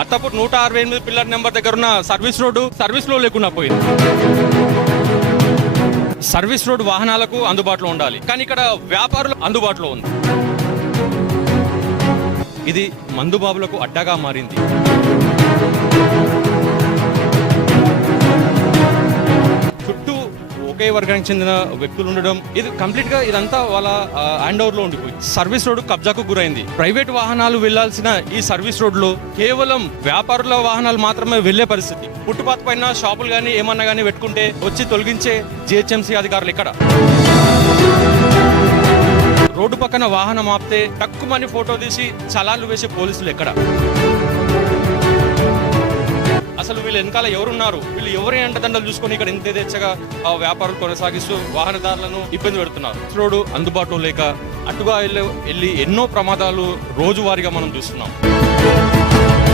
అత్తప్పుడు 168 pillar number దగ్గర ఉన్న service road సర్వీస్లో లేకుండా పోయింది. సర్వీస్ రోడ్ వాహనాలకు అందుబాటులో ఉండాలి, కానీ ఇక్కడ వ్యాపారులు అందుబాటులో ఉంది. ఇది మందుబాబులకు అడ్డగా మారింది. చుట్టూ ఒకే వర్గానికి చెందిన వ్యక్తులు ఉండడం, ఇది కంప్లీట్ గా ఇదంతా వాళ్ళ హ్యాండ్ ఓవర్ లో ఉండిపోయింది. సర్వీస్ రోడ్ కబ్జాకు గురైంది. ప్రైవేట్ వాహనాలు వెళ్లాల్సిన ఈ సర్వీస్ రోడ్ లో కేవలం వ్యాపారుల వాహనాలు మాత్రమే వెళ్లే పరిస్థితి. ఫుట్పాత్ పైన షాపులు గానీ ఏమన్నా గానీ పెట్టుకుంటే వచ్చి తొలగించే జిహెచ్ఎంసీ అధికారులు ఇక్కడ. రోడ్డు పక్కన వాహనం ఆపితే తక్కువని ఫోటో తీసి చలాన్లు వేసే పోలీసులు ఎక్కడ? అసలు వీళ్ళు వెనకాల ఎవరున్నారు? వీళ్ళు ఎవరి అంటదండలు చూసుకొని ఇక్కడ ఇంత యథేచ్ఛగా వ్యాపారం కొనసాగిస్తూ వాహనదారులను ఇబ్బంది పెడుతున్నారు. రోడ్డు అందుబాటులో లేక అటుగా వెళ్ళి ఎన్నో ప్రమాదాలు రోజువారీగా మనం చూస్తున్నాం.